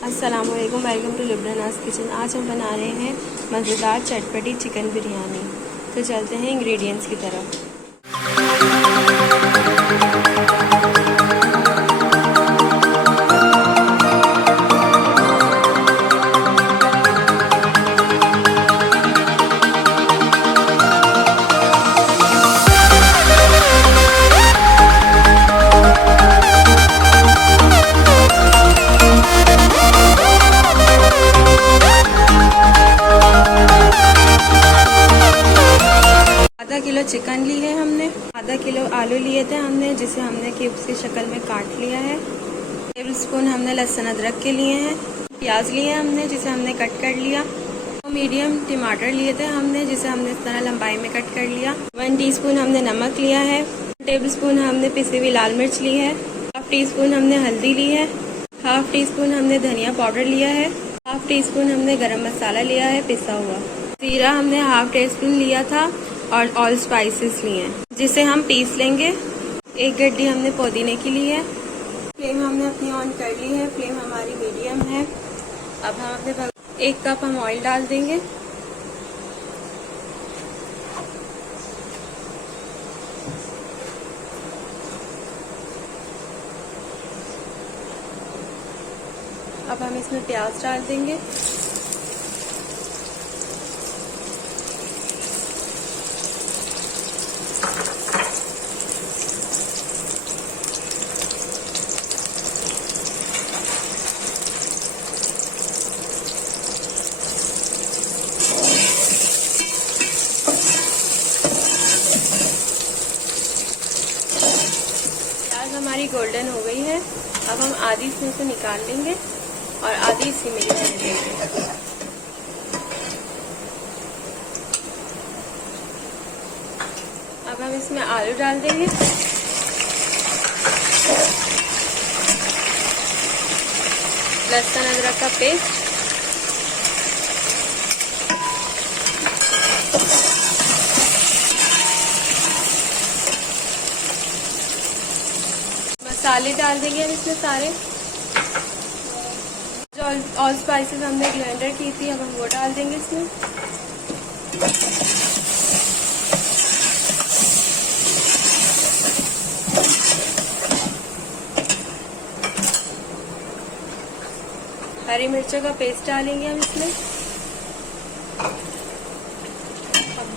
अस्सलामुअलैकुम, welcome to लिब्रानास kitchen. आज हम बना रहे हैं मज़ेदार चटपटी चिकन बिरयानी। तो चलते हैं इंग्रेडिएंट्स की तरफ। आधा किलो चिकन ली है हमने। आधा किलो आलू लिए थे हमने, जिसे हमने क्यूब्स की शक्ल में काट लिया है। टेबल स्पून हमने लहसुन अदरक के लिए हैं। प्याज लिए हमने, जिसे हमने कट कर लिया। मीडियम टमाटर लिए थे हमने, जिसे हमने इस तरह लंबाई में कट कर लिया। 1 टीस्पून हमने नमक लिया है। 1 टेबल स्पून हमने पिसी हुई लाल मिर्च ली है। 1/2 टीस्पून हमने हल्दी ली है। 1/2 टीस्पून हमने धनिया पाउडर लिया है। 1/2 टीस्पून हमने गरम मसाला लिया है पिसा हुआ। जीरा हमने 1/2 टीस्पून लिया था और ऑल स्पाइसेस लिए हैं, जिसे हम पीस लेंगे। 1 गड्डी हमने पुदीने की ली है। फ्लेम हमने अपनी ऑन कर ली है। फ्लेम हमारी मीडियम है। अब हम अपने 1 कप हम ऑयल डाल देंगे। अब हम इसमें प्याज डाल देंगे। हमारी गोल्डन हो गई है। अब हम आधी इसमें से निकाल लेंगे और आधी इसी में रहने देंगे। अब हम इसमें आलू डाल देंगे। लहसुन अदरक का पेस्ट, मसाले डाल देंगे हम इसमें सारे। जो ऑल स्पाइसेस हमने ब्लेंडर की थी, अब हम वो डाल देंगे इसमें। हरी मिर्चों का पेस्ट डालेंगे हम इसमें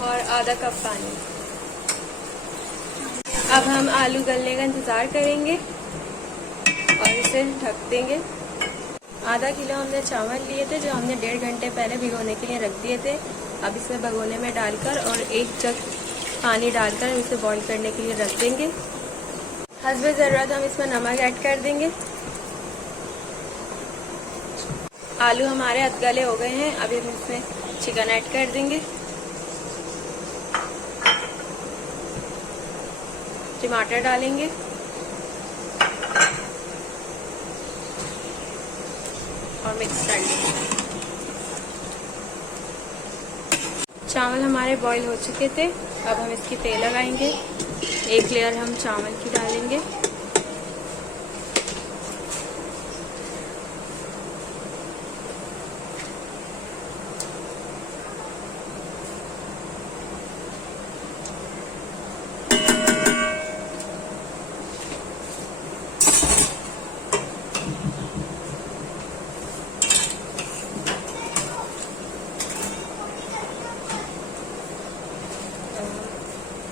और आधा कप पानी। अब हम आलू गलने का इंतज़ार करेंगे और इसे ढक देंगे। आधा किलो हमने चावल लिए थे, जो हमने 1.5 घंटे पहले भिगोने के लिए रख दिए थे। अब इसे भगोने में डालकर और 1 जग पानी डालकर इसे बॉईल करने के लिए रख देंगे। हस्बे ज़रूरत हम इसमें नमक ऐड कर देंगे। आलू हमारे अधगले हो गए हैं। अब हम इसमें चिकन ऐड कर देंगे। टमाटर डालेंगे और मिक्स कर लेंगे। चावल हमारे बॉईल हो चुके थे। अब हम इसकी तेल लगाएंगे। 1 लेयर हम चावल की डालेंगे।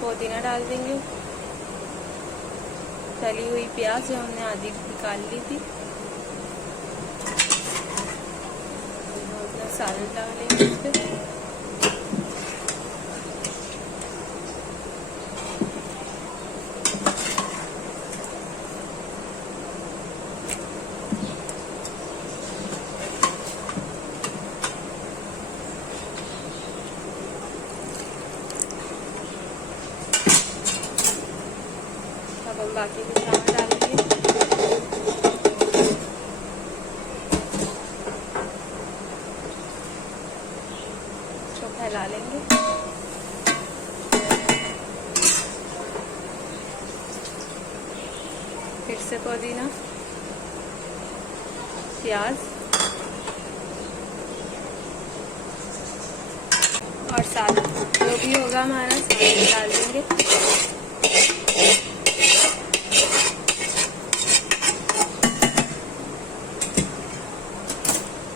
पुदीना डाल देंगे। तली हुई प्याज जो हमने आधी निकाल ली थी, सालन डालेंगे इस पे। अब हम बाकी के चावल डालेंगे। इसको फैला लेंगे। फिर से पुदीना, प्याज और साथ जो भी होगा हमारा साथ डाल देंगे।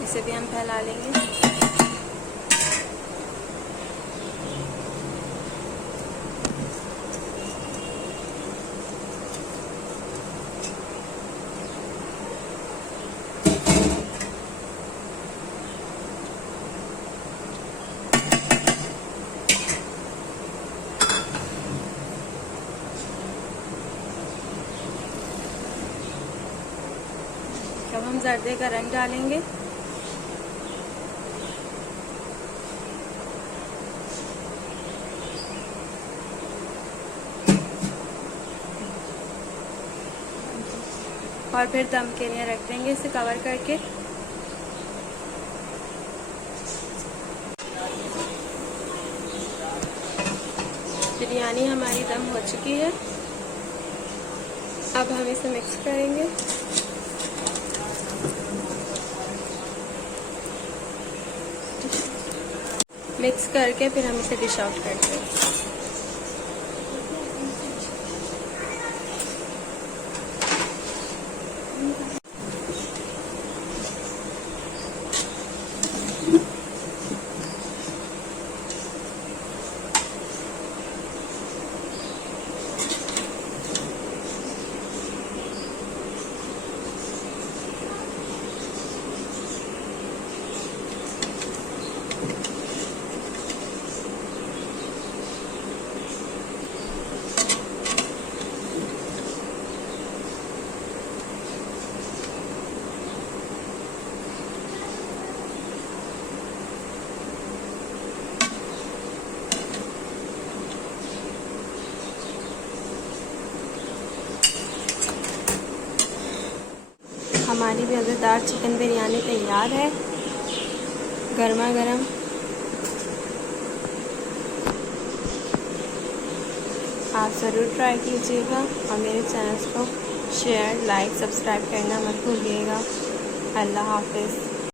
इसे भी हम फैला लेंगे। अब हम जर्दे का रंग डालेंगे। और फिर दम के लिए रख देंगे इसे कवर करके। बिरयानी हमारी दम हो चुकी है। अब हम इसे मिक्स करेंगे। मिक्स करके फिर हम इसे डिश आउट करते हैं। हमारी मज़ेदार चिकन बिरयानी तैयार है, गर्मा गर्म। आप ज़रूर ट्राई कीजिएगा और मेरे चैनल को शेयर, लाइक, सब्सक्राइब करना मत भूलिएगा। अल्लाह हाफ़िज़।